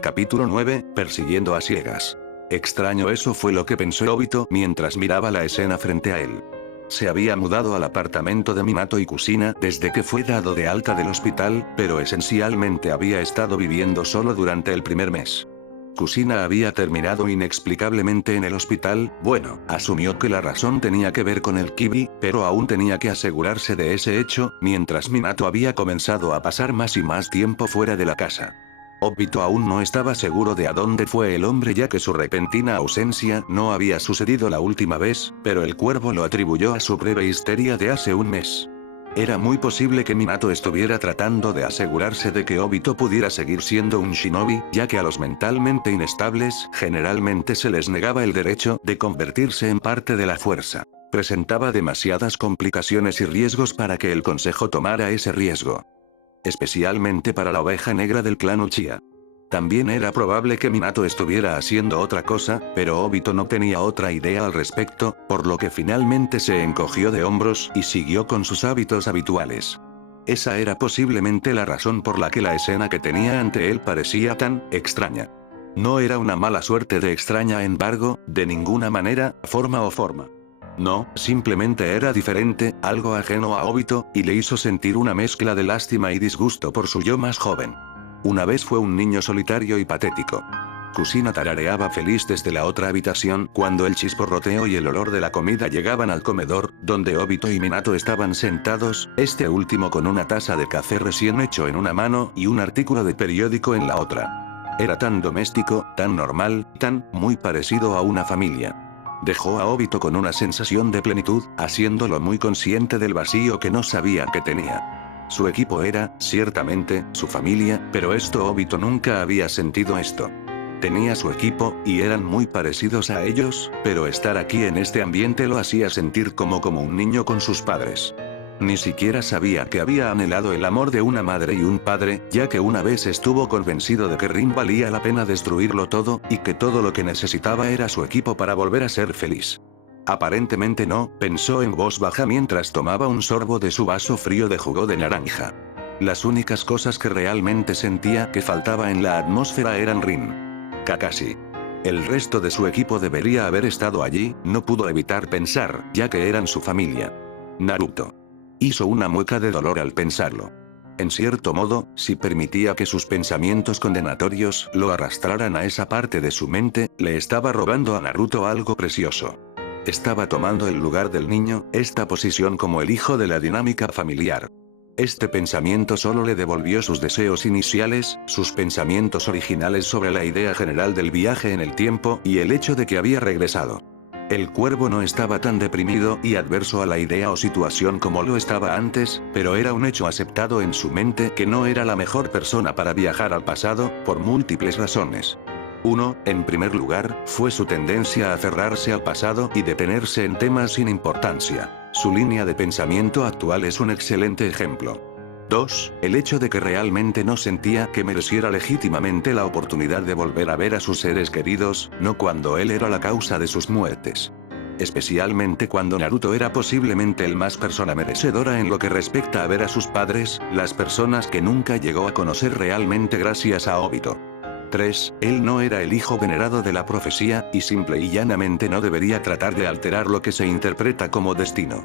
Capítulo 9, persiguiendo a ciegas. Extraño, eso fue lo que pensó Obito mientras miraba la escena frente a él. Se había mudado al apartamento de Minato y Kusina desde que fue dado de alta del hospital, pero esencialmente había estado viviendo solo durante el primer mes. Kusina había terminado inexplicablemente en el hospital. Bueno, asumió que la razón tenía que ver con el Kibi, pero aún tenía que asegurarse de ese hecho, mientras Minato había comenzado a pasar más y más tiempo fuera de la casa. Obito aún no estaba seguro de a dónde fue el hombre, ya que su repentina ausencia no había sucedido la última vez, pero el cuervo lo atribuyó a su breve histeria de hace un mes. Era muy posible que Minato estuviera tratando de asegurarse de que Obito pudiera seguir siendo un shinobi, ya que a los mentalmente inestables generalmente se les negaba el derecho de convertirse en parte de la fuerza. Presentaba demasiadas complicaciones y riesgos para que el consejo tomara ese riesgo. Especialmente para la oveja negra del clan Uchiha. También era probable que Minato estuviera haciendo otra cosa, pero Obito no tenía otra idea al respecto, por lo que finalmente se encogió de hombros y siguió con sus hábitos habituales. Esa era posiblemente la razón por la que la escena que tenía ante él parecía tan extraña. No era una mala suerte de extraña embargo, de ninguna manera, forma. No, simplemente era diferente, algo ajeno a Obito, y le hizo sentir una mezcla de lástima y disgusto por su yo más joven. Una vez fue un niño solitario y patético. Kusina tarareaba feliz desde la otra habitación cuando el chisporroteo y el olor de la comida llegaban al comedor, donde Obito y Minato estaban sentados, este último con una taza de café recién hecho en una mano y un artículo de periódico en la otra. Era tan doméstico, tan normal, tan muy parecido a una familia. Dejó a Obito con una sensación de plenitud, haciéndolo muy consciente del vacío que no sabía que tenía. Su equipo era, ciertamente, su familia, pero Obito nunca había sentido esto. Tenía su equipo, y eran muy parecidos a ellos, pero estar aquí en este ambiente lo hacía sentir como un niño con sus padres. Ni siquiera sabía que había anhelado el amor de una madre y un padre, ya que una vez estuvo convencido de que Rin valía la pena destruirlo todo, y que todo lo que necesitaba era su equipo para volver a ser feliz. Aparentemente no, pensó en voz baja mientras tomaba un sorbo de su vaso frío de jugo de naranja. Las únicas cosas que realmente sentía que faltaba en la atmósfera eran Rin. Kakashi. El resto de su equipo debería haber estado allí, no pudo evitar pensar, ya que eran su familia. Naruto. Hizo una mueca de dolor al pensarlo. En cierto modo, si permitía que sus pensamientos condenatorios lo arrastraran a esa parte de su mente, le estaba robando a Naruto algo precioso. Estaba tomando el lugar del niño, esta posición como el hijo de la dinámica familiar. Este pensamiento solo le devolvió sus deseos iniciales, sus pensamientos originales sobre la idea general del viaje en el tiempo y el hecho de que había regresado. El cuervo no estaba tan deprimido y adverso a la idea o situación como lo estaba antes, pero era un hecho aceptado en su mente que no era la mejor persona para viajar al pasado, por múltiples razones. En primer lugar, fue su tendencia a aferrarse al pasado y detenerse en temas sin importancia. Su línea de pensamiento actual es un excelente ejemplo. 2. El hecho de que realmente no sentía que mereciera legítimamente la oportunidad de volver a ver a sus seres queridos, no cuando él era la causa de sus muertes. Especialmente cuando Naruto era posiblemente el más persona merecedora en lo que respecta a ver a sus padres, las personas que nunca llegó a conocer realmente gracias a Obito. 3. Él no era el hijo venerado de la profecía, y simple y llanamente no debería tratar de alterar lo que se interpreta como destino.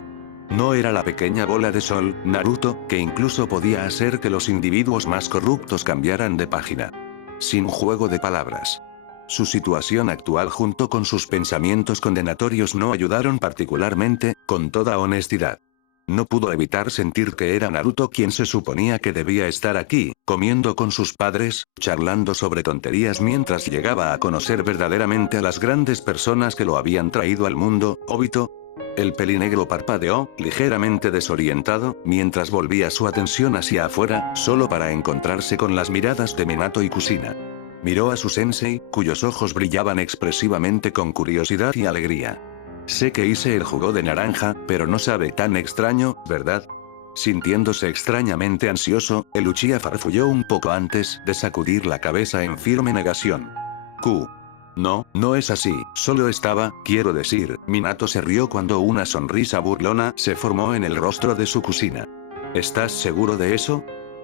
No era la pequeña bola de sol, Naruto, que incluso podía hacer que los individuos más corruptos cambiaran de página. Sin juego de palabras. Su situación actual junto con sus pensamientos condenatorios no ayudaron particularmente, con toda honestidad. No pudo evitar sentir que era Naruto quien se suponía que debía estar aquí, comiendo con sus padres, charlando sobre tonterías mientras llegaba a conocer verdaderamente a las grandes personas que lo habían traído al mundo. Obito. El pelinegro parpadeó, ligeramente desorientado, mientras volvía su atención hacia afuera, solo para encontrarse con las miradas de Minato y Kusina. Miró a su sensei, cuyos ojos brillaban expresivamente con curiosidad y alegría. Sé que hice el jugo de naranja, pero no sabe tan extraño, ¿verdad? Sintiéndose extrañamente ansioso, el Uchiha farfulló un poco antes de sacudir la cabeza en firme negación. No, no es así, solo estaba, quiero decir, Minato se rió cuando una sonrisa burlona se formó en el rostro de su Kusina. ¿Estás seguro de eso?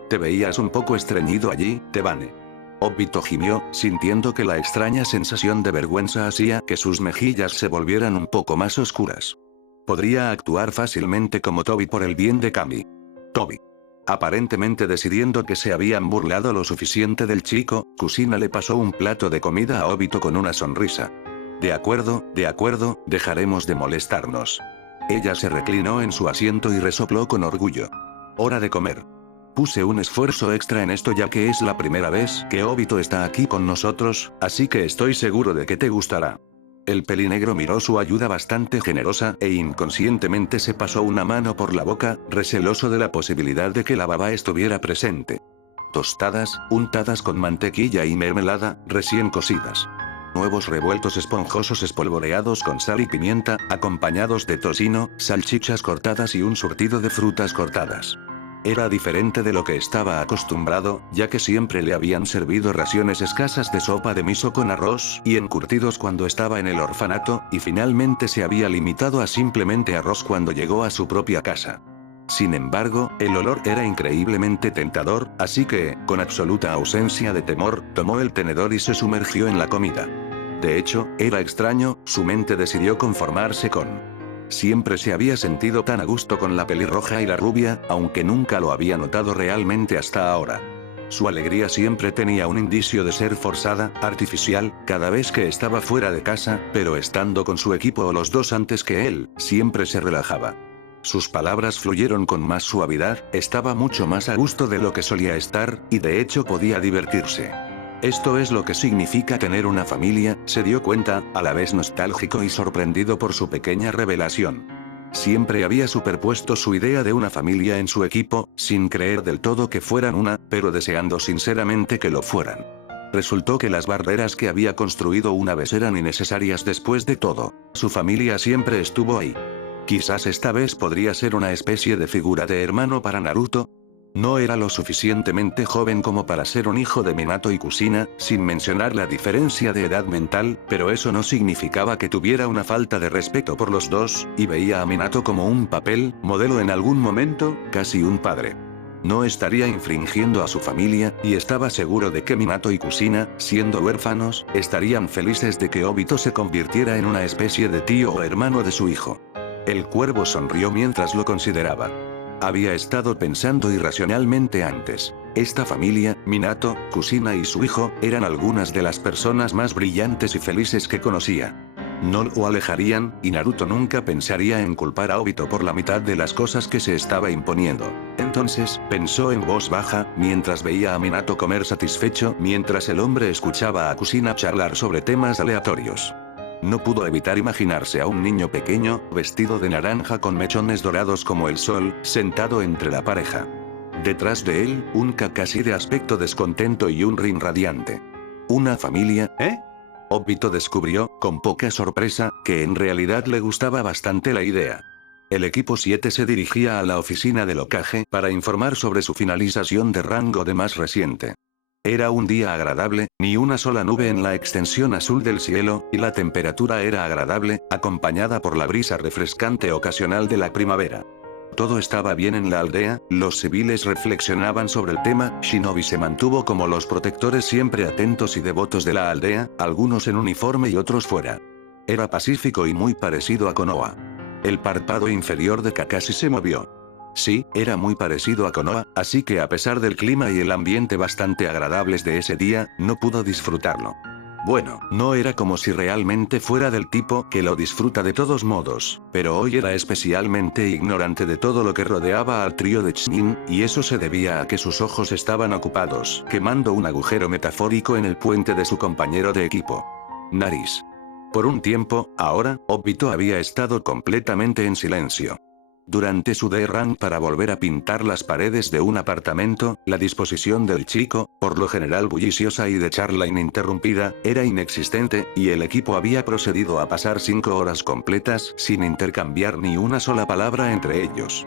Te veías un poco estreñido allí, Tebane. Obito gimió, sintiendo que la extraña sensación de vergüenza hacía que sus mejillas se volvieran un poco más oscuras. Podría actuar fácilmente como Toby por el bien de Kami. Toby. Aparentemente decidiendo que se habían burlado lo suficiente del chico, Kusina le pasó un plato de comida a Obito con una sonrisa. De acuerdo, dejaremos de molestarnos. Ella se reclinó en su asiento y resopló con orgullo. Hora de comer. Puse un esfuerzo extra en esto ya que es la primera vez que Obito está aquí con nosotros, así que estoy seguro de que te gustará. El pelinegro miró su ayuda bastante generosa e inconscientemente se pasó una mano por la boca, receloso de la posibilidad de que la baba estuviera presente. Tostadas, untadas con mantequilla y mermelada, recién cocidas. Huevos revueltos esponjosos espolvoreados con sal y pimienta, acompañados de tocino, salchichas cortadas y un surtido de frutas cortadas. Era diferente de lo que estaba acostumbrado, ya que siempre le habían servido raciones escasas de sopa de miso con arroz y encurtidos cuando estaba en el orfanato, y finalmente se había limitado a simplemente arroz cuando llegó a su propia casa. Sin embargo, el olor era increíblemente tentador, así que, con absoluta ausencia de temor, tomó el tenedor y se sumergió en la comida. De hecho, era extraño, su mente decidió conformarse con... Siempre se había sentido tan a gusto con la pelirroja y la rubia, aunque nunca lo había notado realmente hasta ahora. Su alegría siempre tenía un indicio de ser forzada, artificial, cada vez que estaba fuera de casa, pero estando con su equipo o los dos antes que él, siempre se relajaba. Sus palabras fluyeron con más suavidad, estaba mucho más a gusto de lo que solía estar, y de hecho podía divertirse. Esto es lo que significa tener una familia, se dio cuenta, a la vez nostálgico y sorprendido por su pequeña revelación. Siempre había superpuesto su idea de una familia en su equipo, sin creer del todo que fueran una, pero deseando sinceramente que lo fueran. Resultó que las barreras que había construido una vez eran innecesarias después de todo. Su familia siempre estuvo ahí. Quizás esta vez podría ser una especie de figura de hermano para Naruto. No era lo suficientemente joven como para ser un hijo de Minato y Kusina, sin mencionar la diferencia de edad mental, pero eso no significaba que tuviera una falta de respeto por los dos, y veía a Minato como un papel, modelo en algún momento, casi un padre. No estaría infringiendo a su familia, y estaba seguro de que Minato y Kusina, siendo huérfanos, estarían felices de que Obito se convirtiera en una especie de tío o hermano de su hijo. El cuervo sonrió mientras lo consideraba. Había estado pensando irracionalmente antes. Esta familia, Minato, Kusina y su hijo, eran algunas de las personas más brillantes y felices que conocía. No lo alejarían, y Naruto nunca pensaría en culpar a Obito por la mitad de las cosas que se estaba imponiendo. Entonces, pensó en voz baja, mientras veía a Minato comer satisfecho, mientras el hombre escuchaba a Kusina charlar sobre temas aleatorios. No pudo evitar imaginarse a un niño pequeño, vestido de naranja con mechones dorados como el sol, sentado entre la pareja. Detrás de él, un Kakashi de aspecto descontento y un Rin radiante. ¿Una familia, eh? Obito descubrió, con poca sorpresa, que en realidad le gustaba bastante la idea. El equipo 7 se dirigía a la oficina del Hokage para informar sobre su finalización de rango de más reciente. Era un día agradable, ni una sola nube en la extensión azul del cielo, y la temperatura era agradable, acompañada por la brisa refrescante ocasional de la primavera. Todo estaba bien en la aldea, los civiles reflexionaban sobre el tema, Shinobi se mantuvo como los protectores siempre atentos y devotos de la aldea, algunos en uniforme y otros fuera. Era pacífico y muy parecido a Konoha. El párpado inferior de Kakashi se movió. Sí, era muy parecido a Konoha, así que a pesar del clima y el ambiente bastante agradables de ese día, no pudo disfrutarlo. Bueno, no era como si realmente fuera del tipo que lo disfruta de todos modos, pero hoy era especialmente ignorante de todo lo que rodeaba al trío de Chunin, y eso se debía a que sus ojos estaban ocupados, quemando un agujero metafórico en el puente de su compañero de equipo. Nariz. Por un tiempo, ahora, Obito había estado completamente en silencio. Durante su D-Run para volver a pintar las paredes de un apartamento, la disposición del chico, por lo general bulliciosa y de charla ininterrumpida, era inexistente, y el equipo había procedido a pasar 5 horas completas sin intercambiar ni una sola palabra entre ellos.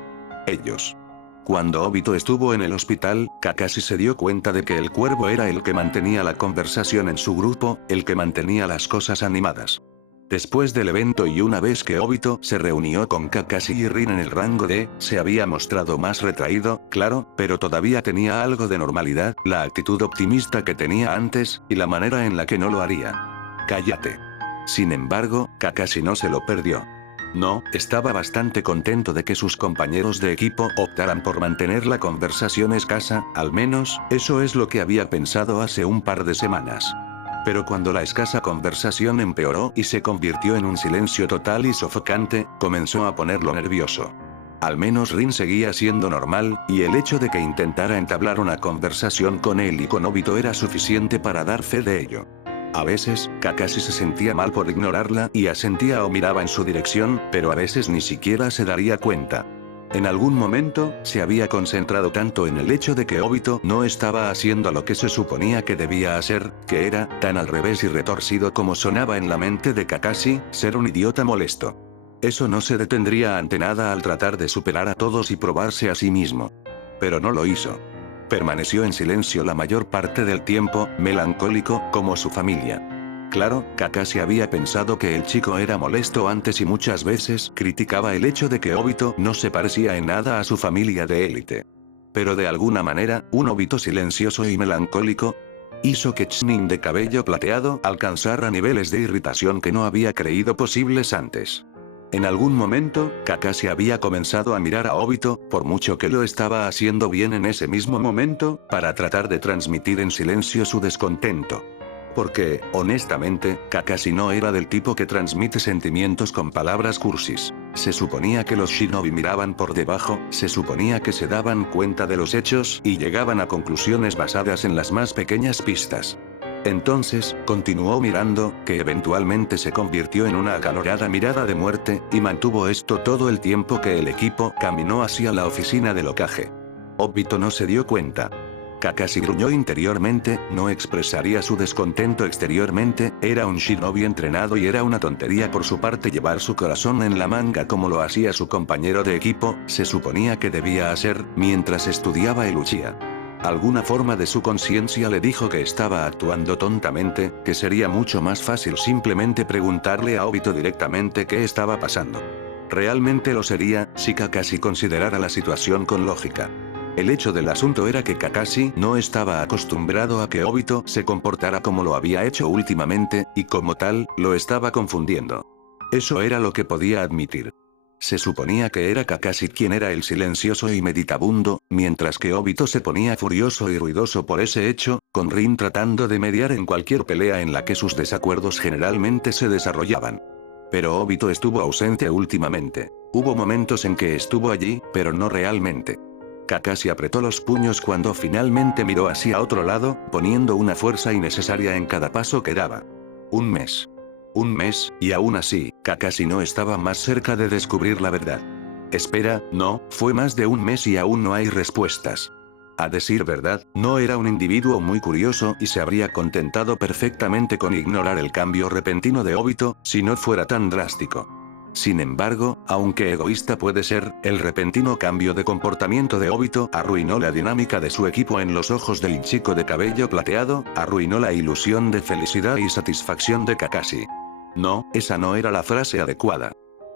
Cuando Obito estuvo en el hospital, Kakashi se dio cuenta de que el cuervo era el que mantenía la conversación en su grupo, el que mantenía las cosas animadas. Después del evento y una vez que Obito se reunió con Kakashi y Rin en el rango D, se había mostrado más retraído, claro, pero todavía tenía algo de normalidad, la actitud optimista que tenía antes, y la manera en la que no lo haría. Cállate. Sin embargo, Kakashi no se lo perdió. No, estaba bastante contento de que sus compañeros de equipo optaran por mantener la conversación escasa, al menos, eso es lo que había pensado hace un par de semanas. Pero cuando la escasa conversación empeoró y se convirtió en un silencio total y sofocante, comenzó a ponerlo nervioso. Al menos Rin seguía siendo normal, y el hecho de que intentara entablar una conversación con él y con Obito era suficiente para dar fe de ello. A veces, Kakashi se sentía mal por ignorarla y asentía o miraba en su dirección, pero a veces ni siquiera se daría cuenta. En algún momento, se había concentrado tanto en el hecho de que Obito no estaba haciendo lo que se suponía que debía hacer, que era tan al revés y retorcido como sonaba en la mente de Kakashi, ser un idiota molesto. Eso no se detendría ante nada al tratar de superar a todos y probarse a sí mismo. Pero no lo hizo. Permaneció en silencio la mayor parte del tiempo, melancólico, como su familia. Claro, Kakashi había pensado que el chico era molesto antes y muchas veces criticaba el hecho de que Obito no se parecía en nada a su familia de élite. Pero de alguna manera, un Obito silencioso y melancólico hizo que Chunin de cabello plateado alcanzara niveles de irritación que no había creído posibles antes. En algún momento, Kakashi había comenzado a mirar a Obito, por mucho que lo estaba haciendo bien en ese mismo momento, para tratar de transmitir en silencio su descontento. Porque, honestamente, Kakashi no era del tipo que transmite sentimientos con palabras cursis. Se suponía que los shinobi miraban por debajo, se suponía que se daban cuenta de los hechos y llegaban a conclusiones basadas en las más pequeñas pistas. Entonces, continuó mirando, que eventualmente se convirtió en una acalorada mirada de muerte, y mantuvo esto todo el tiempo que el equipo caminó hacia la oficina del Hokage. Obito no se dio cuenta. Kakashi gruñó interiormente, no expresaría su descontento exteriormente, era un shinobi entrenado y era una tontería por su parte llevar su corazón en la manga como lo hacía su compañero de equipo, se suponía que debía hacer, mientras estudiaba el Uchiha. Alguna forma de su conciencia le dijo que estaba actuando tontamente, que sería mucho más fácil simplemente preguntarle a Obito directamente qué estaba pasando. Realmente lo sería, si Kakashi considerara la situación con lógica. El hecho del asunto era que Kakashi no estaba acostumbrado a que Obito se comportara como lo había hecho últimamente, y como tal, lo estaba confundiendo. Eso era lo que podía admitir. Se suponía que era Kakashi quien era el silencioso y meditabundo, mientras que Obito se ponía furioso y ruidoso por ese hecho, con Rin tratando de mediar en cualquier pelea en la que sus desacuerdos generalmente se desarrollaban. Pero Obito estuvo ausente últimamente. Hubo momentos en que estuvo allí, pero no realmente. Kakashi apretó los puños cuando finalmente miró hacia otro lado, poniendo una fuerza innecesaria en cada paso que daba. Un mes. Un mes, y aún así, Kakashi no estaba más cerca de descubrir la verdad. Espera, no, fue más de un mes y aún no hay respuestas. A decir verdad, no era un individuo muy curioso y se habría contentado perfectamente con ignorar el cambio repentino de Obito, si no fuera tan drástico. Sin embargo, aunque egoísta puede ser, el repentino cambio de comportamiento de Obito arruinó la dinámica de su equipo en los ojos del chico de cabello plateado, arruinó la ilusión de felicidad y satisfacción de Kakashi. No, esa no era la frase adecuada.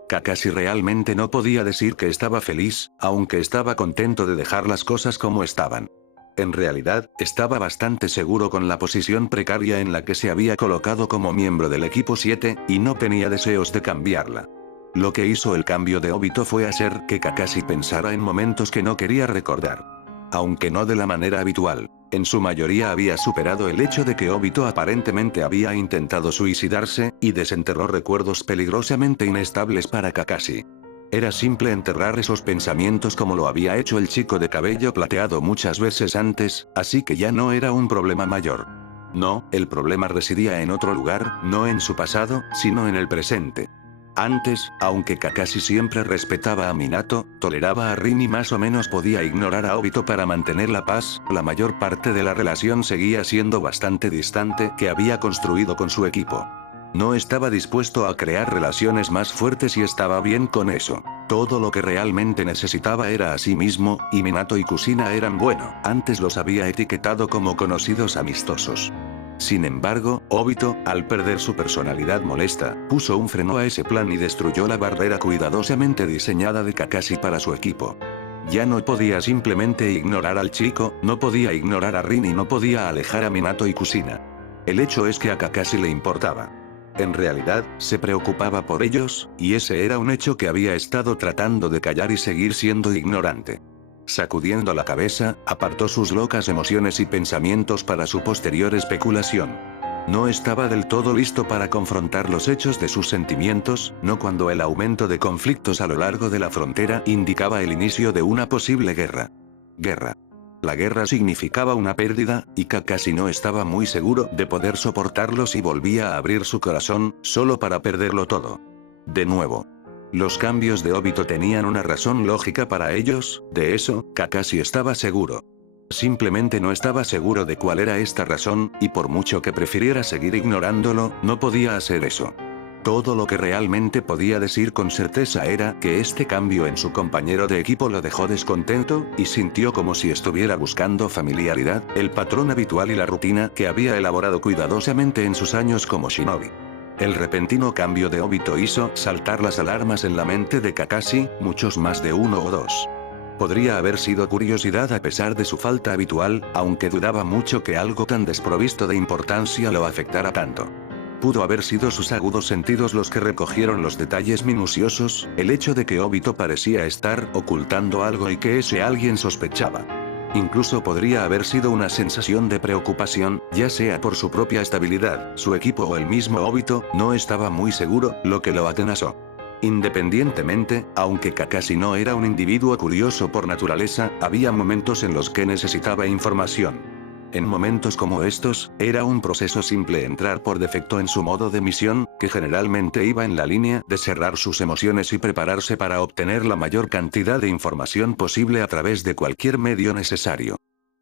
Kakashi realmente no podía decir que estaba feliz, aunque estaba contento de dejar las cosas como estaban. En realidad, estaba bastante seguro con la posición precaria en la que se había colocado como miembro del equipo 7, y no tenía deseos de cambiarla. Lo que hizo el cambio de Obito fue hacer que Kakashi pensara en momentos que no quería recordar. Aunque no de la manera habitual, en su mayoría había superado el hecho de que Obito aparentemente había intentado suicidarse, y desenterró recuerdos peligrosamente inestables para Kakashi. Era simple enterrar esos pensamientos como lo había hecho el chico de cabello plateado muchas veces antes, así que ya no era un problema mayor. No, el problema residía en otro lugar, no en su pasado, sino en el presente. Antes, aunque Kakashi siempre respetaba a Minato, toleraba a Rin y más o menos podía ignorar a Obito para mantener la paz, la mayor parte de la relación seguía siendo bastante distante que había construido con su equipo. No estaba dispuesto a crear relaciones más fuertes y estaba bien con eso. Todo lo que realmente necesitaba era a sí mismo, y Minato y Kushina eran antes los había etiquetado como conocidos amistosos. Sin embargo, Obito, al perder su personalidad molesta, puso un freno a ese plan y destruyó la barrera cuidadosamente diseñada de Kakashi para su equipo. Ya no podía simplemente ignorar al chico, no podía ignorar a Rin y no podía alejar a Minato y Kushina. El hecho es que a Kakashi le importaba. En realidad, se preocupaba por ellos, y ese era un hecho que había estado tratando de callar y seguir siendo ignorante. Sacudiendo la cabeza, apartó sus locas emociones y pensamientos para su posterior especulación. No estaba del todo listo para confrontar los hechos de sus sentimientos, no cuando el aumento de conflictos a lo largo de la frontera indicaba el inicio de una posible guerra. Guerra. La guerra significaba una pérdida, y Kakashi no estaba muy seguro de poder soportarlo si volvía a abrir su corazón, solo para perderlo todo. De nuevo. Los cambios de Obito tenían una razón lógica para ellos, de eso, Kakashi estaba seguro. Simplemente no estaba seguro de cuál era esta razón, y por mucho que prefiriera seguir ignorándolo, no podía hacer eso. Todo lo que realmente podía decir con certeza era que este cambio en su compañero de equipo lo dejó descontento, y sintió como si estuviera buscando familiaridad, el patrón habitual y la rutina que había elaborado cuidadosamente en sus años como shinobi. El repentino cambio de Obito hizo saltar las alarmas en la mente de Kakashi, muchos más de uno o dos. Podría haber sido curiosidad a pesar de su falta habitual, aunque dudaba mucho que algo tan desprovisto de importancia lo afectara tanto. Pudo haber sido sus agudos sentidos los que recogieron los detalles minuciosos, el hecho de que Obito parecía estar ocultando algo y que ese alguien sospechaba. Incluso podría haber sido una sensación de preocupación, ya sea por su propia estabilidad, su equipo o el mismo Obito, no estaba muy seguro, lo que lo atenazó. Independientemente, aunque Kakashi no era un individuo curioso por naturaleza, había momentos en los que necesitaba información. En momentos como estos, era un proceso simple entrar por defecto en su modo de misión, que generalmente iba en la línea de cerrar sus emociones y prepararse para obtener la mayor cantidad de información posible a través de cualquier medio necesario.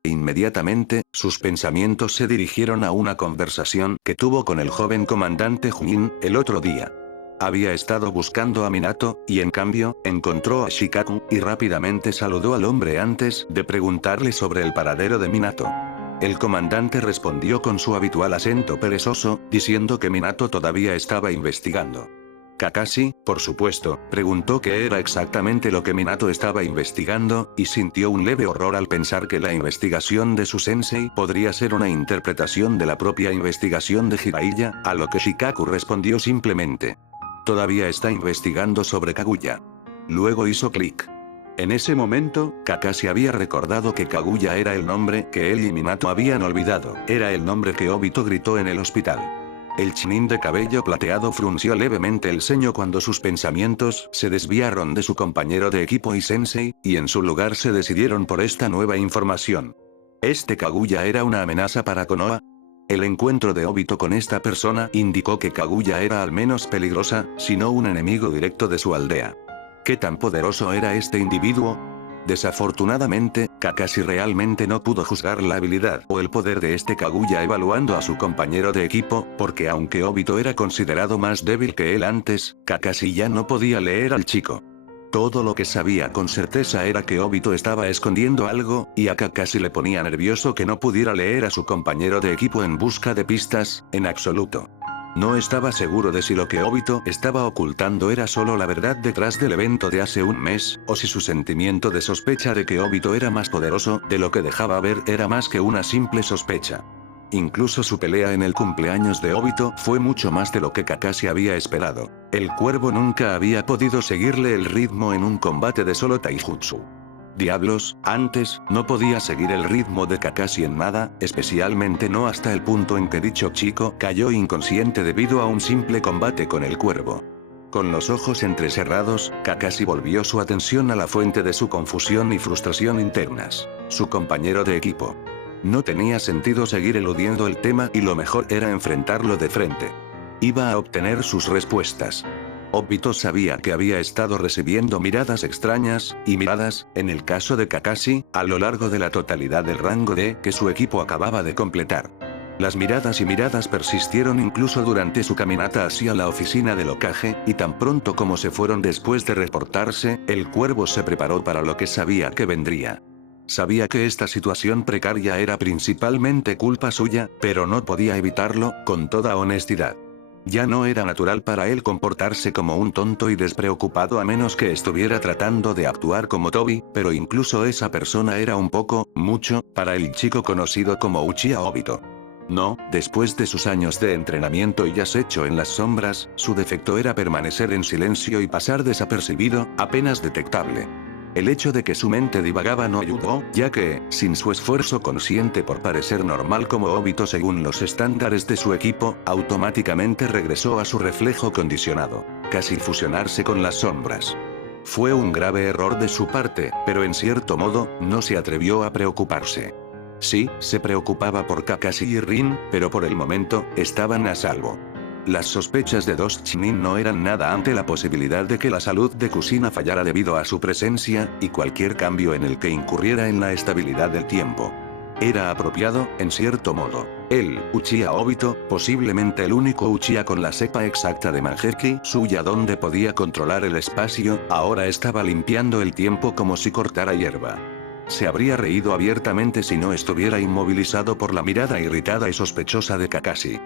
Inmediatamente, sus pensamientos se dirigieron a una conversación que tuvo con el joven comandante Junin, el otro día. Había estado buscando a Minato, y en cambio, encontró a Shikaku, y rápidamente saludó al hombre antes de preguntarle sobre el paradero de Minato. El comandante respondió con su habitual acento perezoso, diciendo que Minato todavía estaba investigando. Kakashi, por supuesto, preguntó qué era exactamente lo que Minato estaba investigando, y sintió un leve horror al pensar que la investigación de su sensei podría ser una interpretación de la propia investigación de Jiraiya, a lo que Shikaku respondió simplemente. Todavía está investigando sobre Kaguya. Luego hizo clic. En ese momento, Kakashi había recordado que Kaguya era el nombre que él y Minato habían olvidado, era el nombre que Obito gritó en el hospital. El Chunin de cabello plateado frunció levemente el ceño cuando sus pensamientos se desviaron de su compañero de equipo y sensei, y en su lugar se decidieron por esta nueva información. ¿Este Kaguya era una amenaza para Konoha? El encuentro de Obito con esta persona indicó que Kaguya era al menos peligrosa, si no un enemigo directo de su aldea. ¿Qué tan poderoso era este individuo? Desafortunadamente, Kakashi realmente no pudo juzgar la habilidad o el poder de este Kaguya evaluando a su compañero de equipo, porque aunque Obito era considerado más débil que él antes, Kakashi ya no podía leer al chico. Todo lo que sabía con certeza era que Obito estaba escondiendo algo, y a Kakashi le ponía nervioso que no pudiera leer a su compañero de equipo en busca de pistas, en absoluto. No estaba seguro de si lo que Obito estaba ocultando era solo la verdad detrás del evento de hace un mes, o si su sentimiento de sospecha de que Obito era más poderoso de lo que dejaba ver era más que una simple sospecha. Incluso su pelea en el cumpleaños de Obito fue mucho más de lo que Kakashi había esperado. El cuervo nunca había podido seguirle el ritmo en un combate de solo taijutsu. Diablos, antes, no podía seguir el ritmo de Kakashi en nada, especialmente no hasta el punto en que dicho chico cayó inconsciente debido a un simple combate con el cuervo. Con los ojos entrecerrados, Kakashi volvió su atención a la fuente de su confusión y frustración internas, su compañero de equipo. No tenía sentido seguir eludiendo el tema y lo mejor era enfrentarlo de frente. Iba a obtener sus respuestas. Obito sabía que había estado recibiendo miradas extrañas, y miradas, en el caso de Kakashi, a lo largo de la totalidad del rango D que su equipo acababa de completar. Las miradas y miradas persistieron incluso durante su caminata hacia la oficina del Hokage, y tan pronto como se fueron después de reportarse, el cuervo se preparó para lo que sabía que vendría. Sabía que esta situación precaria era principalmente culpa suya, pero no podía evitarlo, con toda honestidad. Ya no era natural para él comportarse como un tonto y despreocupado a menos que estuviera tratando de actuar como Toby, pero incluso esa persona era un poco, mucho, para el chico conocido como Uchiha Obito. No, después de sus años de entrenamiento y acecho en las sombras, su defecto era permanecer en silencio y pasar desapercibido, apenas detectable. El hecho de que su mente divagaba no ayudó, ya que, sin su esfuerzo consciente por parecer normal como Obito según los estándares de su equipo, automáticamente regresó a su reflejo condicionado, casi fusionarse con las sombras. Fue un grave error de su parte, pero en cierto modo, no se atrevió a preocuparse. Sí, se preocupaba por Kakashi y Rin, pero por el momento, estaban a salvo. Las sospechas de dos Chunin no eran nada ante la posibilidad de que la salud de Kushina fallara debido a su presencia, y cualquier cambio en el que incurriera en la estabilidad del tiempo. Era apropiado, en cierto modo. Él, Uchiha Obito, posiblemente el único Uchiha con la cepa exacta de Mangekyou suya donde podía controlar el espacio, ahora estaba limpiando el tiempo como si cortara hierba. Se habría reído abiertamente si no estuviera inmovilizado por la mirada irritada y sospechosa de Kakashi.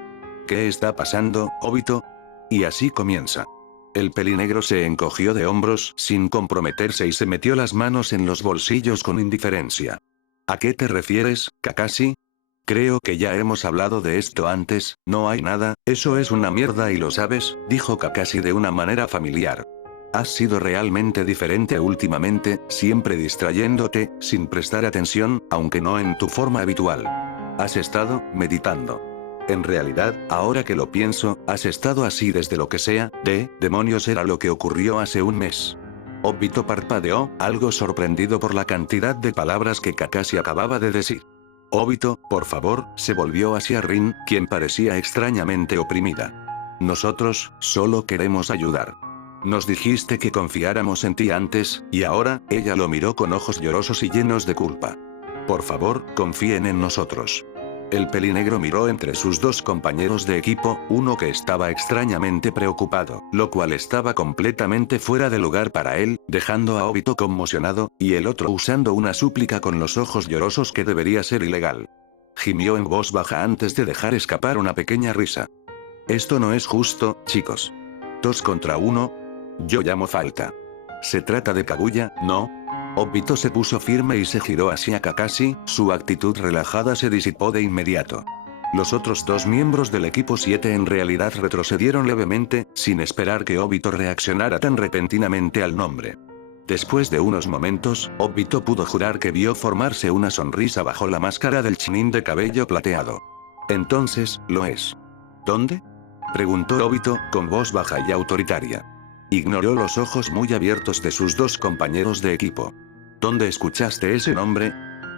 ¿Qué está pasando, Obito? Y así comienza. El pelinegro se encogió de hombros sin comprometerse y se metió las manos en los bolsillos con indiferencia. ¿A qué te refieres, Kakashi? Creo que ya hemos hablado de esto antes, no hay nada, eso es una mierda y lo sabes, dijo Kakashi de una manera familiar. Has sido realmente diferente últimamente, siempre distrayéndote, sin prestar atención, aunque no en tu forma habitual. Has estado meditando. En realidad, ahora que lo pienso, has estado así desde lo que sea, demonios era lo que ocurrió hace un mes. Obito parpadeó, algo sorprendido por la cantidad de palabras que Kakashi acababa de decir. Obito, por favor, se volvió hacia Rin, quien parecía extrañamente oprimida. Nosotros, solo queremos ayudar. Nos dijiste que confiáramos en ti antes, y ahora, ella lo miró con ojos llorosos y llenos de culpa. Por favor, confíen en nosotros. El pelinegro miró entre sus dos compañeros de equipo, uno que estaba extrañamente preocupado, lo cual estaba completamente fuera de lugar para él, dejando a Obito conmocionado, y el otro usando una súplica con los ojos llorosos que debería ser ilegal. Gimió en voz baja antes de dejar escapar una pequeña risa. Esto no es justo, chicos. 2 contra 1. Yo llamo falta. ¿Se trata de Kaguya, no? Obito se puso firme y se giró hacia Kakashi, su actitud relajada se disipó de inmediato. Los otros dos miembros del equipo 7 en realidad retrocedieron levemente, sin esperar que Obito reaccionara tan repentinamente al nombre. Después de unos momentos, Obito pudo jurar que vio formarse una sonrisa bajo la máscara del Chunin de cabello plateado. Entonces, lo es. ¿Dónde? Preguntó Obito, con voz baja y autoritaria. Ignoró los ojos muy abiertos de sus dos compañeros de equipo. ¿Dónde escuchaste ese nombre?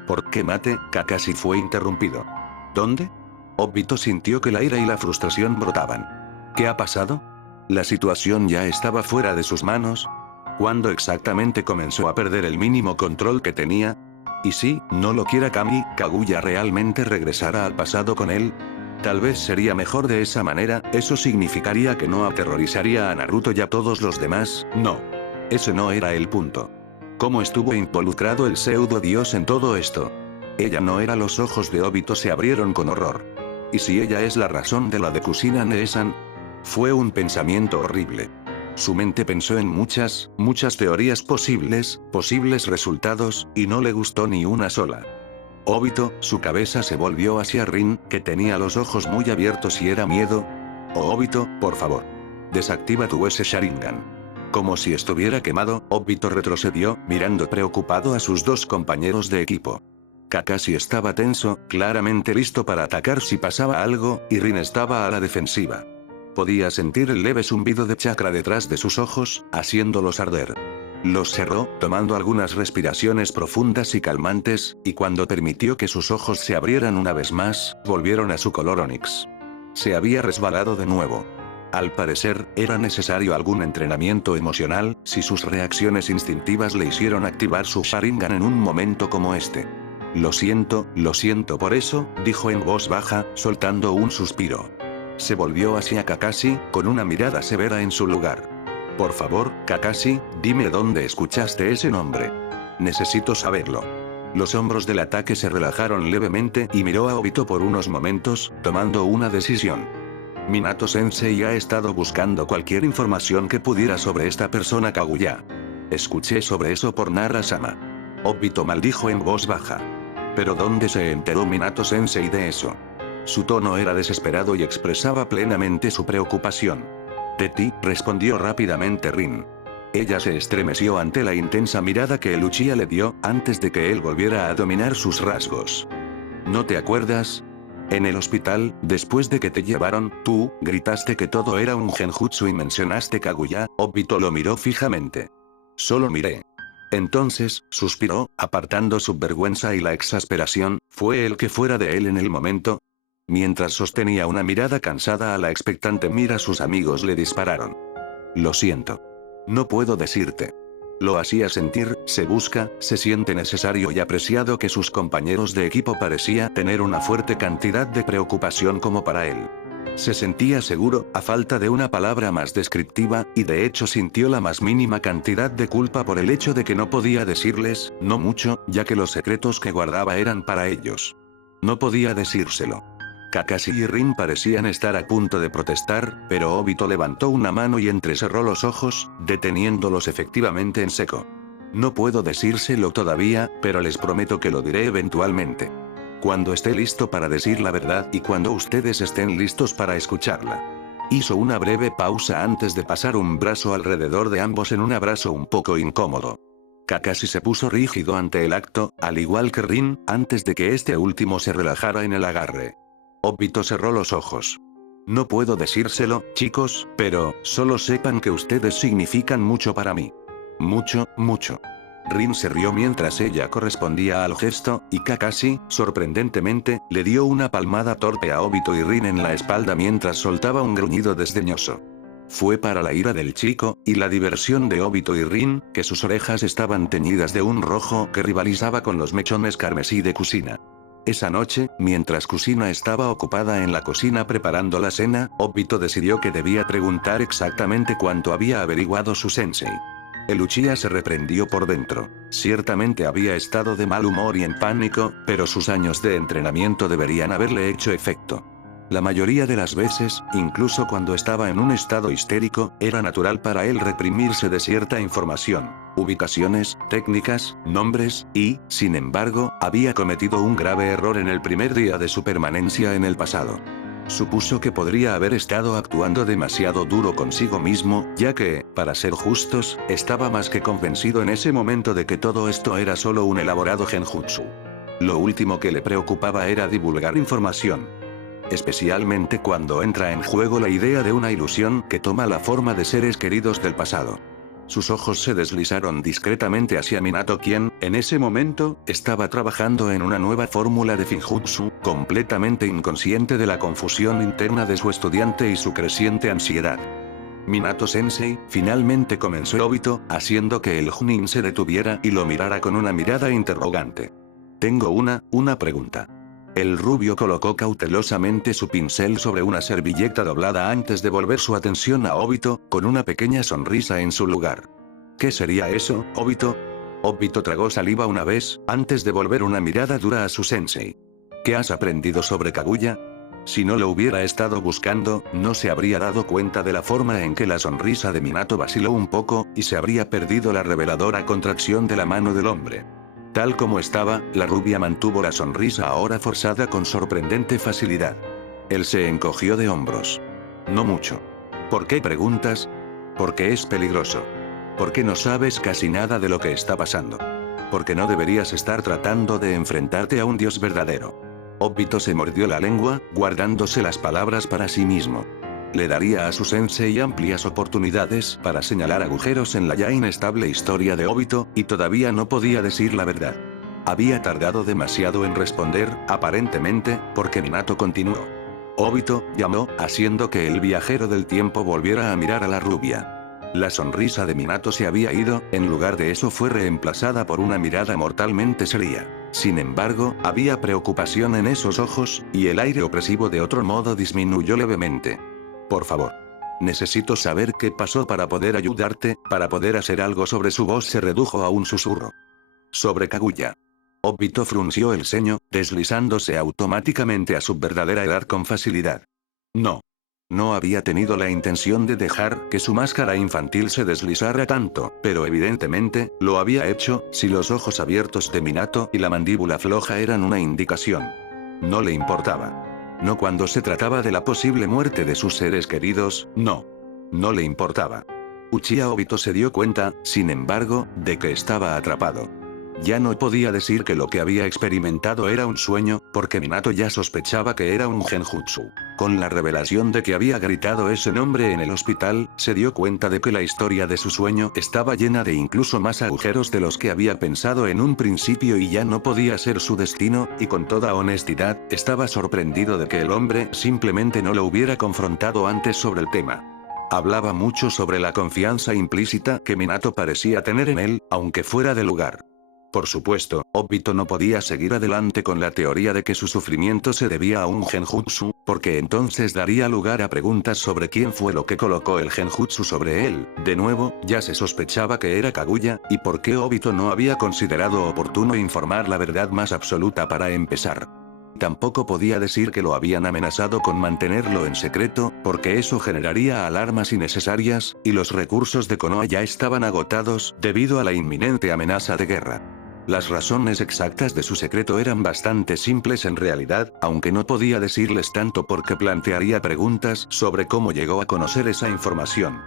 ¿Por qué mate? Kakashi fue interrumpido. ¿Dónde? Obito sintió que la ira y la frustración brotaban. ¿Qué ha pasado? La situación ya estaba fuera de sus manos. ¿Cuándo exactamente comenzó a perder el mínimo control que tenía? ¿Y si, no lo quiera Kami, Kaguya realmente regresara al pasado con él? Tal vez sería mejor de esa manera, eso significaría que no aterrorizaría a Naruto y a todos los demás, no. Ese no era el punto. ¿Cómo estuvo involucrado el pseudo dios en todo esto? Ella no era. Los ojos de Obito se abrieron con horror. ¿Y si ella es la razón de la de Kushina Neesan? Fue un pensamiento horrible. Su mente pensó en muchas teorías posibles resultados, y no le gustó ni una sola. Obito, su cabeza se volvió hacia Rin, que tenía los ojos muy abiertos y era miedo. Oh Obito, por favor. Desactiva tu ese Sharingan. Como si estuviera quemado, Obito retrocedió, mirando preocupado a sus dos compañeros de equipo. Kakashi estaba tenso, claramente listo para atacar si pasaba algo, y Rin estaba a la defensiva. Podía sentir el leve zumbido de chakra detrás de sus ojos, haciéndolos arder. Los cerró, tomando algunas respiraciones profundas y calmantes, y cuando permitió que sus ojos se abrieran una vez más, volvieron a su color onix. Se había resbalado de nuevo. Al parecer, era necesario algún entrenamiento emocional, si sus reacciones instintivas le hicieron activar su Sharingan en un momento como este. Lo siento por eso, dijo en voz baja, soltando un suspiro. Se volvió hacia Kakashi, con una mirada severa en su lugar. Por favor, Kakashi, dime dónde escuchaste ese nombre. Necesito saberlo. Los hombros del ataque se relajaron levemente y miró a Obito por unos momentos, tomando una decisión. Minato-sensei ha estado buscando cualquier información que pudiera sobre esta persona Kaguya. Escuché sobre eso por Nara-sama. Obito maldijo en voz baja. ¿Pero dónde se enteró Minato-sensei de eso? Su tono era desesperado y expresaba plenamente su preocupación. De ti, respondió rápidamente Rin. Ella se estremeció ante la intensa mirada que el Uchiha le dio, antes de que él volviera a dominar sus rasgos. ¿No te acuerdas? En el hospital, después de que te llevaron, tú, gritaste que todo era un genjutsu y mencionaste Kaguya. Obito lo miró fijamente. Solo miré. Entonces, suspiró, apartando su vergüenza y la exasperación, ¿fue el que fuera de él en el momento? Mientras sostenía una mirada cansada a la expectante mira, sus amigos le dispararon. Lo siento. No puedo decirte. Lo hacía sentir, se busca, se siente necesario y apreciado que sus compañeros de equipo parecía tener una fuerte cantidad de preocupación como para él. Se sentía seguro, a falta de una palabra más descriptiva, y de hecho sintió la más mínima cantidad de culpa por el hecho de que no podía decirles, no mucho, ya que los secretos que guardaba eran para ellos. No podía decírselo. Kakashi y Rin parecían estar a punto de protestar, pero Obito levantó una mano y entrecerró los ojos, deteniéndolos efectivamente en seco. No puedo decírselo todavía, pero les prometo que lo diré eventualmente. Cuando esté listo para decir la verdad y cuando ustedes estén listos para escucharla. Hizo una breve pausa antes de pasar un brazo alrededor de ambos en un abrazo un poco incómodo. Kakashi se puso rígido ante el acto, al igual que Rin, antes de que este último se relajara en el agarre. Obito cerró los ojos. No puedo decírselo, chicos, pero, solo sepan que ustedes significan mucho para mí. Mucho, mucho. Rin se rió mientras ella correspondía al gesto, y Kakashi, sorprendentemente, le dio una palmada torpe a Obito y Rin en la espalda mientras soltaba un gruñido desdeñoso. Fue para la ira del chico, y la diversión de Obito y Rin, que sus orejas estaban teñidas de un rojo que rivalizaba con los mechones carmesí de Kushina. Esa noche, mientras Kushina estaba ocupada en la cocina preparando la cena, Obito decidió que debía preguntar exactamente cuánto había averiguado su sensei. El Uchiha se reprendió por dentro. Ciertamente había estado de mal humor y en pánico, pero sus años de entrenamiento deberían haberle hecho efecto. La mayoría de las veces, incluso cuando estaba en un estado histérico, era natural para él reprimirse de cierta información, ubicaciones, técnicas, nombres, y, sin embargo, había cometido un grave error en el primer día de su permanencia en el pasado. Supuso que podría haber estado actuando demasiado duro consigo mismo, ya que, para ser justos, estaba más que convencido en ese momento de que todo esto era solo un elaborado genjutsu. Lo último que le preocupaba era divulgar información. Especialmente cuando entra en juego la idea de una ilusión que toma la forma de seres queridos del pasado. Sus ojos se deslizaron discretamente hacia Minato, quien, en ese momento, estaba trabajando en una nueva fórmula de Finjutsu, completamente inconsciente de la confusión interna de su estudiante y su creciente ansiedad. Minato-sensei, finalmente comenzó Obito, haciendo que el Chunin se detuviera y lo mirara con una mirada interrogante. Tengo una pregunta. El rubio colocó cautelosamente su pincel sobre una servilleta doblada antes de volver su atención a Obito, con una pequeña sonrisa en su lugar. ¿Qué sería eso, Obito? Obito tragó saliva una vez, antes de volver una mirada dura a su sensei. ¿Qué has aprendido sobre Kaguya? Si no lo hubiera estado buscando, no se habría dado cuenta de la forma en que la sonrisa de Minato vaciló un poco, y se habría perdido la reveladora contracción de la mano del hombre. Tal como estaba, la rubia mantuvo la sonrisa ahora forzada con sorprendente facilidad. Él se encogió de hombros. No mucho. ¿Por qué preguntas? Porque es peligroso. Porque no sabes casi nada de lo que está pasando. Porque no deberías estar tratando de enfrentarte a un dios verdadero. Obito se mordió la lengua, guardándose las palabras para sí mismo. Le daría a su sensei amplias oportunidades para señalar agujeros en la ya inestable historia de Obito, y todavía no podía decir la verdad. Había tardado demasiado en responder, aparentemente, porque Minato continuó. Obito, llamó, haciendo que el viajero del tiempo volviera a mirar a la rubia. La sonrisa de Minato se había ido, en lugar de eso fue reemplazada por una mirada mortalmente seria. Sin embargo, había preocupación en esos ojos, y el aire opresivo de otro modo disminuyó levemente. Por favor. Necesito saber qué pasó para poder ayudarte, para poder hacer algo sobre su voz se redujo a un susurro. Sobre Kaguya. Obito frunció el ceño, deslizándose automáticamente a su verdadera edad con facilidad. No. No había tenido la intención de dejar que su máscara infantil se deslizara tanto, pero evidentemente, lo había hecho, si los ojos abiertos de Minato y la mandíbula floja eran una indicación. No le importaba. No cuando se trataba de la posible muerte de sus seres queridos, no. No le importaba. Uchiha Obito se dio cuenta, sin embargo, de que estaba atrapado. Ya no podía decir que lo que había experimentado era un sueño, porque Minato ya sospechaba que era un genjutsu. Con la revelación de que había gritado ese nombre en el hospital, se dio cuenta de que la historia de su sueño estaba llena de incluso más agujeros de los que había pensado en un principio y ya no podía ser su destino, y con toda honestidad, estaba sorprendido de que el hombre simplemente no lo hubiera confrontado antes sobre el tema. Hablaba mucho sobre la confianza implícita que Minato parecía tener en él, aunque fuera de lugar. Por supuesto, Obito no podía seguir adelante con la teoría de que su sufrimiento se debía a un genjutsu, porque entonces daría lugar a preguntas sobre quién fue lo que colocó el genjutsu sobre él. De nuevo, ya se sospechaba que era Kaguya, y por qué Obito no había considerado oportuno informar la verdad más absoluta para empezar. Tampoco podía decir que lo habían amenazado con mantenerlo en secreto, porque eso generaría alarmas innecesarias, y los recursos de Konoha ya estaban agotados debido a la inminente amenaza de guerra. Las razones exactas de su secreto eran bastante simples en realidad, aunque no podía decirles tanto porque plantearía preguntas sobre cómo llegó a conocer esa información.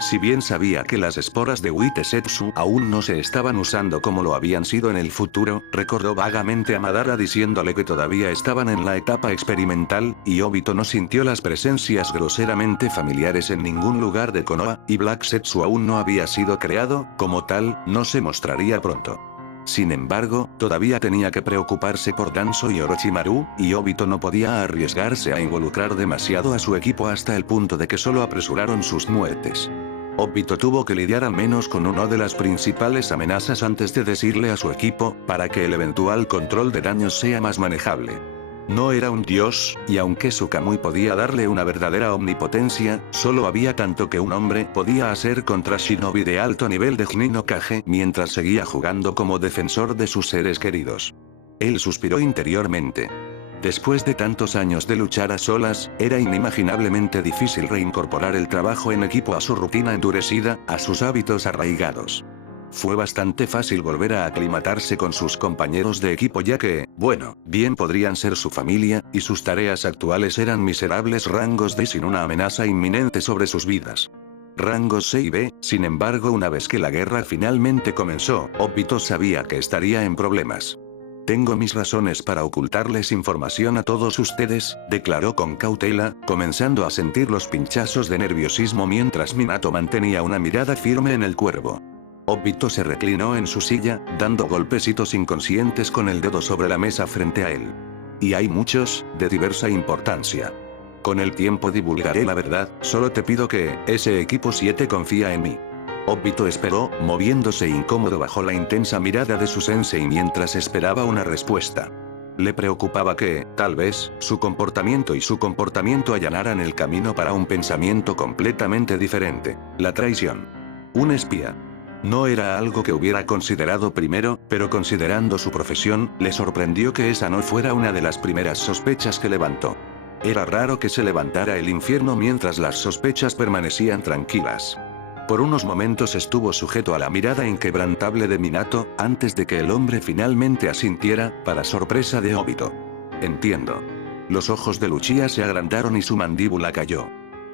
Si bien sabía que las esporas de Witesetsu aún no se estaban usando como lo habían sido en el futuro, recordó vagamente a Madara diciéndole que todavía estaban en la etapa experimental, y Obito no sintió las presencias groseramente familiares en ningún lugar de Konoha, y Black Setsu aún no había sido creado, como tal, no se mostraría pronto. Sin embargo, todavía tenía que preocuparse por Danzo y Orochimaru, y Obito no podía arriesgarse a involucrar demasiado a su equipo hasta el punto de que solo apresuraron sus muertes. Obito tuvo que lidiar al menos con una de las principales amenazas antes de decirle a su equipo, para que el eventual control de daños sea más manejable. No era un dios, y aunque su Kamui podía darle una verdadera omnipotencia, solo había tanto que un hombre podía hacer contra shinobi de alto nivel de Chunin no Kage mientras seguía jugando como defensor de sus seres queridos. Él suspiró interiormente. Después de tantos años de luchar a solas, era inimaginablemente difícil reincorporar el trabajo en equipo a su rutina endurecida, a sus hábitos arraigados. Fue bastante fácil volver a aclimatarse con sus compañeros de equipo ya que, bueno, bien podrían ser su familia, y sus tareas actuales eran miserables rangos D sin una amenaza inminente sobre sus vidas. Rangos C y B, sin embargo una vez que la guerra finalmente comenzó, Obito sabía que estaría en problemas. Tengo mis razones para ocultarles información a todos ustedes, declaró con cautela, comenzando a sentir los pinchazos de nerviosismo mientras Minato mantenía una mirada firme en el cuervo. Obito se reclinó en su silla, dando golpecitos inconscientes con el dedo sobre la mesa frente a él. Y hay muchos, de diversa importancia. Con el tiempo divulgaré la verdad, solo te pido que, ese equipo 7 confía en mí. Obito esperó, moviéndose incómodo bajo la intensa mirada de su sensei mientras esperaba una respuesta. Le preocupaba que, tal vez, su comportamiento allanaran el camino para un pensamiento completamente diferente. La traición. Un espía. No era algo que hubiera considerado primero, pero considerando su profesión, le sorprendió que esa no fuera una de las primeras sospechas que levantó. Era raro que se levantara el infierno mientras las sospechas permanecían tranquilas. Por unos momentos estuvo sujeto a la mirada inquebrantable de Minato, antes de que el hombre finalmente asintiera, para sorpresa de Obito. Entiendo. Los ojos de Uchiha se agrandaron y su mandíbula cayó.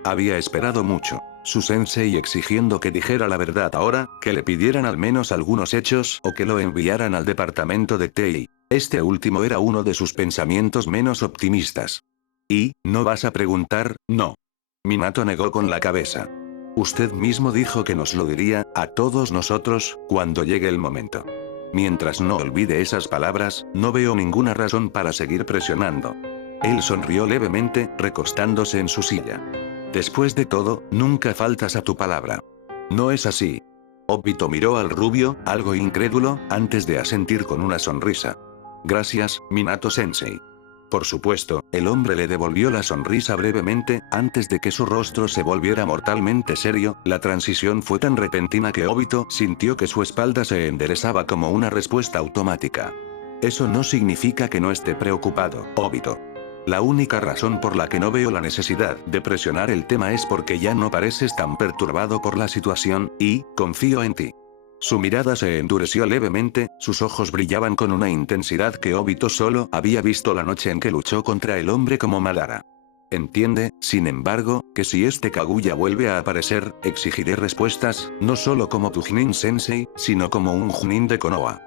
Había esperado mucho. Su sensei exigiendo que dijera la verdad ahora, que le pidieran al menos algunos hechos o que lo enviaran al departamento de TI. Este último era uno de sus pensamientos menos optimistas. ¿Y, no vas a preguntar? No. Minato negó con la cabeza. Usted mismo dijo que nos lo diría, a todos nosotros, cuando llegue el momento. Mientras no olvide esas palabras, no veo ninguna razón para seguir presionando. Él sonrió levemente, recostándose en su silla. Después de todo, nunca faltas a tu palabra. No es así. Obito miró al rubio, algo incrédulo, antes de asentir con una sonrisa. Gracias, Minato-sensei. Por supuesto, el hombre le devolvió la sonrisa brevemente, antes de que su rostro se volviera mortalmente serio. La transición fue tan repentina que Obito sintió que su espalda se enderezaba como una respuesta automática. Eso no significa que no esté preocupado, Obito. La única razón por la que no veo la necesidad de presionar el tema es porque ya no pareces tan perturbado por la situación, y, confío en ti. Su mirada se endureció levemente, sus ojos brillaban con una intensidad que Obito solo había visto la noche en que luchó contra el hombre como Madara. Entiende, sin embargo, que si este Kaguya vuelve a aparecer, exigiré respuestas, no solo como tu Chunin Sensei, sino como un Chunin de Konoha.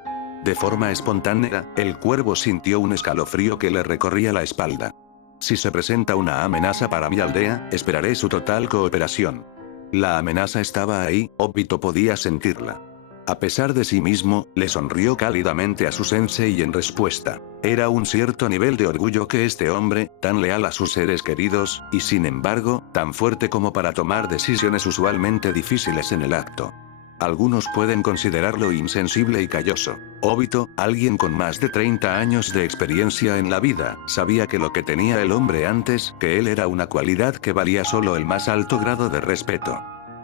De forma espontánea, el cuervo sintió un escalofrío que le recorría la espalda. Si se presenta una amenaza para mi aldea, esperaré su total cooperación. La amenaza estaba ahí, Obito podía sentirla. A pesar de sí mismo, le sonrió cálidamente a su sensei en respuesta. Era un cierto nivel de orgullo que este hombre, tan leal a sus seres queridos, y sin embargo, tan fuerte como para tomar decisiones usualmente difíciles en el acto. Algunos pueden considerarlo insensible y calloso. Obito, alguien con más de 30 años de experiencia en la vida, sabía que lo que tenía el hombre antes que él era una cualidad que valía solo el más alto grado de respeto.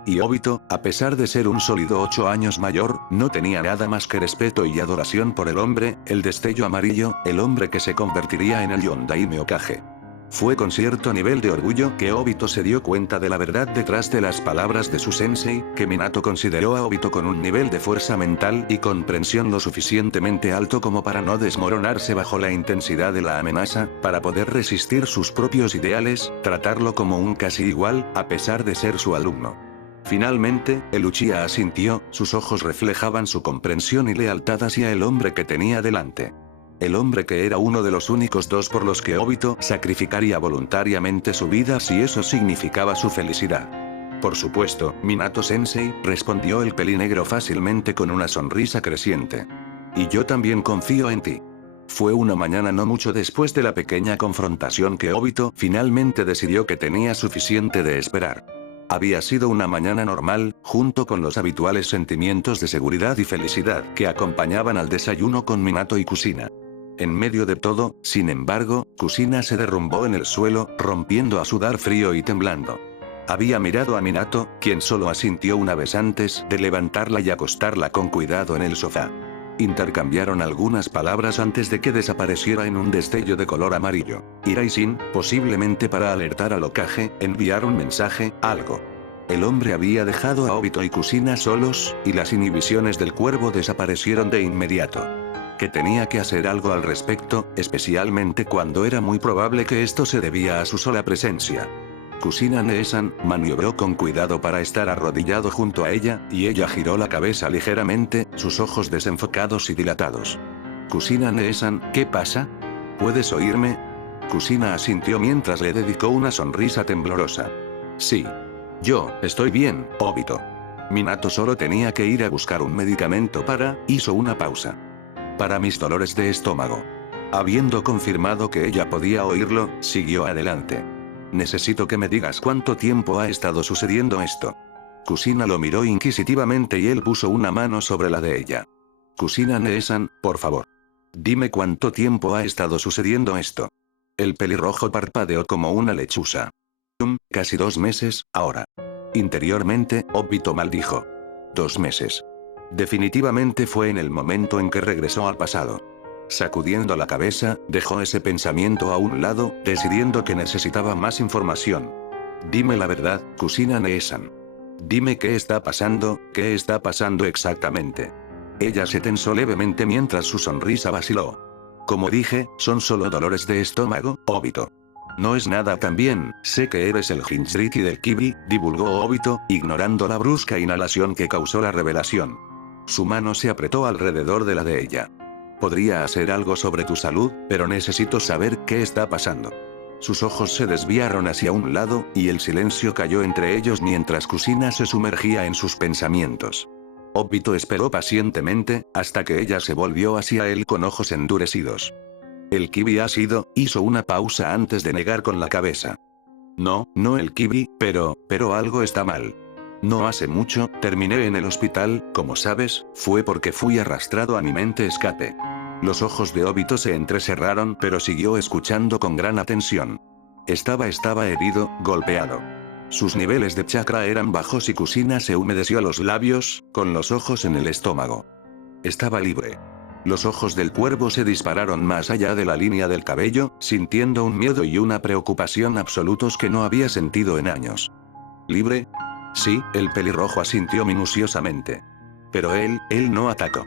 Y Obito, a pesar de ser un sólido 8 años mayor, no tenía nada más que respeto y adoración por el hombre, el destello amarillo, el hombre que se convertiría en el Yondaime Hokage. Fue con cierto nivel de orgullo que Obito se dio cuenta de la verdad detrás de las palabras de su sensei, que Minato consideró a Obito con un nivel de fuerza mental y comprensión lo suficientemente alto como para no desmoronarse bajo la intensidad de la amenaza, para poder resistir sus propios ideales, tratarlo como un casi igual, a pesar de ser su alumno. Finalmente, el Uchiha asintió, sus ojos reflejaban su comprensión y lealtad hacia el hombre que tenía delante. El hombre que era uno de los únicos dos por los que Obito sacrificaría voluntariamente su vida si eso significaba su felicidad. Por supuesto, Minato-sensei, respondió el pelinegro fácilmente con una sonrisa creciente. Y yo también confío en ti. Fue una mañana no mucho después de la pequeña confrontación que Obito finalmente decidió que tenía suficiente de esperar. Había sido una mañana normal, junto con los habituales sentimientos de seguridad y felicidad que acompañaban al desayuno con Minato y Kushina. En medio de todo, sin embargo, Kushina se derrumbó en el suelo, rompiendo a sudar frío y temblando. Había mirado a Minato, quien solo asintió una vez antes de levantarla y acostarla con cuidado en el sofá. Intercambiaron algunas palabras antes de que desapareciera en un destello de color amarillo. Ira-Sin, posiblemente para alertar al Hokage, enviar un mensaje, algo. El hombre había dejado a Obito y Kushina solos, y las inhibiciones del cuervo desaparecieron de inmediato. Que tenía que hacer algo al respecto, especialmente cuando era muy probable que esto se debía a su sola presencia. Kushina Nee-san maniobró con cuidado para estar arrodillado junto a ella, y ella giró la cabeza ligeramente, sus ojos desenfocados y dilatados. Kushina Nee-san, ¿qué pasa? ¿Puedes oírme? Kushina asintió mientras le dedicó una sonrisa temblorosa. Sí. Yo, estoy bien, Obito. Minato solo tenía que ir a buscar un medicamento hizo una pausa. Para mis dolores de estómago. Habiendo confirmado que ella podía oírlo, siguió adelante. Necesito que me digas cuánto tiempo ha estado sucediendo esto. Kushina lo miró inquisitivamente y él puso una mano sobre la de ella. Kushina Nee-san, por favor. Dime cuánto tiempo ha estado sucediendo esto. El pelirrojo parpadeó como una lechuza. Casi 2 meses, ahora. Interiormente, Obito maldijo. 2 meses. Definitivamente fue en el momento en que regresó al pasado. Sacudiendo la cabeza, dejó ese pensamiento a un lado, decidiendo que necesitaba más información. Dime la verdad, Kushina Nee-san. Dime qué está pasando exactamente. Ella se tensó levemente mientras su sonrisa vaciló. Como dije, son solo dolores de estómago, Obito. No es nada también, sé que eres el Jinchuriki del Kibi, divulgó Obito, ignorando la brusca inhalación que causó la revelación. Su mano se apretó alrededor de la de ella. Podría hacer algo sobre tu salud, pero necesito saber qué está pasando. Sus ojos se desviaron hacia un lado, y el silencio cayó entre ellos mientras Kushina se sumergía en sus pensamientos. Obito esperó pacientemente, hasta que ella se volvió hacia él con ojos endurecidos. El Kibi hizo una pausa antes de negar con la cabeza. No el Kibi, pero algo está mal. No hace mucho, terminé en el hospital, como sabes, fue porque fui arrastrado a mi mente escape. Los ojos de Obito se entrecerraron pero siguió escuchando con gran atención. Estaba herido, golpeado. Sus niveles de chakra eran bajos y Kushina se humedeció los labios, con los ojos en el estómago. Estaba libre. Los ojos del cuervo se dispararon más allá de la línea del cabello, sintiendo un miedo y una preocupación absolutos que no había sentido en años. ¿Libre? Sí, el pelirrojo asintió minuciosamente. Pero él no atacó.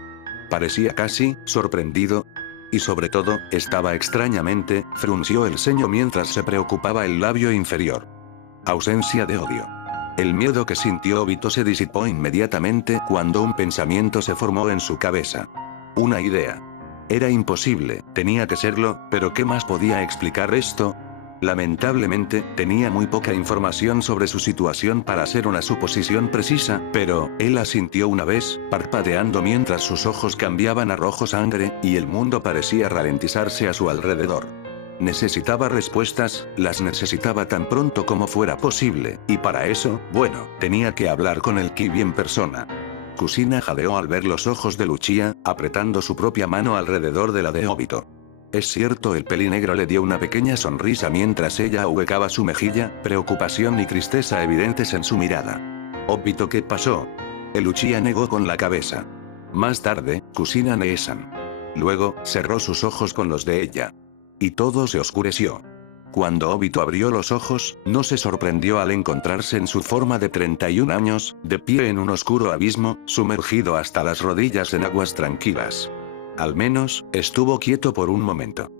Parecía casi sorprendido. Y sobre todo, estaba extrañamente, frunció el ceño mientras se preocupaba el labio inferior. Ausencia de odio. El miedo que sintió Obito se disipó inmediatamente cuando un pensamiento se formó en su cabeza. Una idea. Era imposible, tenía que serlo, pero ¿qué más podía explicar esto? Lamentablemente, tenía muy poca información sobre su situación para hacer una suposición precisa, pero, él asintió una vez, parpadeando mientras sus ojos cambiaban a rojo sangre, y el mundo parecía ralentizarse a su alrededor. Necesitaba respuestas, las necesitaba tan pronto como fuera posible, y para eso, bueno, tenía que hablar con el Kyuubi en persona. Kushina jadeó al ver los ojos de Luchia, apretando su propia mano alrededor de la de Obito. Es cierto, el pelinegro le dio una pequeña sonrisa mientras ella ahuecaba su mejilla, preocupación y tristeza evidentes en su mirada. Obito, ¿qué pasó? El Uchiha negó con la cabeza. Más tarde, Kushina Neesan. Luego, cerró sus ojos con los de ella. Y todo se oscureció. Cuando Obito abrió los ojos, no se sorprendió al encontrarse en su forma de 31 años, de pie en un oscuro abismo, sumergido hasta las rodillas en aguas tranquilas. Al menos, estuvo quieto por un momento.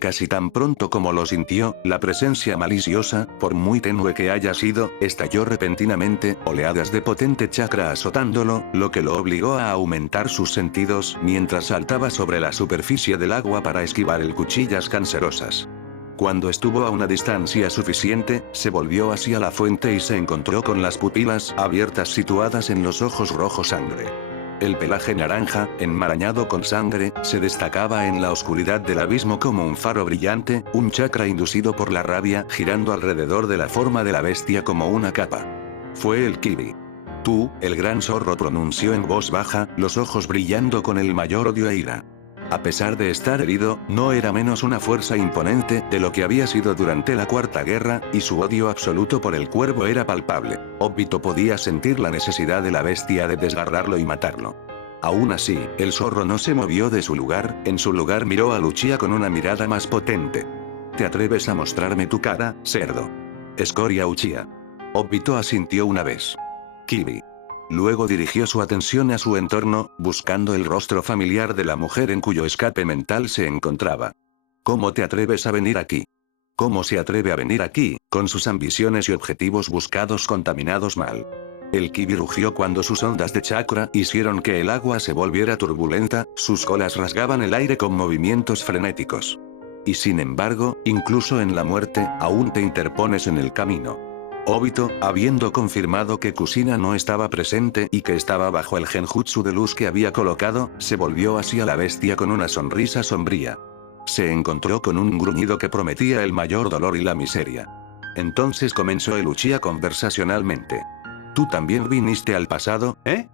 Casi tan pronto como lo sintió, la presencia maliciosa, por muy tenue que haya sido, estalló repentinamente, oleadas de potente chakra azotándolo, lo que lo obligó a aumentar sus sentidos mientras saltaba sobre la superficie del agua para esquivar el cuchillas cancerosas. Cuando estuvo a una distancia suficiente, se volvió hacia la fuente y se encontró con las pupilas abiertas situadas en los ojos rojo sangre. El pelaje naranja, enmarañado con sangre, se destacaba en la oscuridad del abismo como un faro brillante, un chakra inducido por la rabia girando alrededor de la forma de la bestia como una capa. Fue el Kyuubi. Tú, el gran zorro, pronunció en voz baja, los ojos brillando con el mayor odio e ira. A pesar de estar herido, no era menos una fuerza imponente de lo que había sido durante la Cuarta Guerra, y su odio absoluto por el cuervo era palpable. Obito podía sentir la necesidad de la bestia de desgarrarlo y matarlo. Aún así, el zorro no se movió de su lugar, en su lugar miró a Luchia con una mirada más potente. ¿Te atreves a mostrarme tu cara, cerdo? Escoria Uchiha. Obito asintió una vez. Kyuubi. Luego dirigió su atención a su entorno, buscando el rostro familiar de la mujer en cuyo escape mental se encontraba. ¿Cómo te atreves a venir aquí? ¿Cómo se atreve a venir aquí, con sus ambiciones y objetivos buscados contaminados mal? El Kyuubi rugió cuando sus ondas de chakra hicieron que el agua se volviera turbulenta, sus colas rasgaban el aire con movimientos frenéticos. Y sin embargo, incluso en la muerte, aún te interpones en el camino. Obito, habiendo confirmado que Kushina no estaba presente y que estaba bajo el genjutsu de luz que había colocado, se volvió hacia la bestia con una sonrisa sombría. Se encontró con un gruñido que prometía el mayor dolor y la miseria. Entonces comenzó el Uchiha conversacionalmente. ¿Tú también viniste al pasado, eh?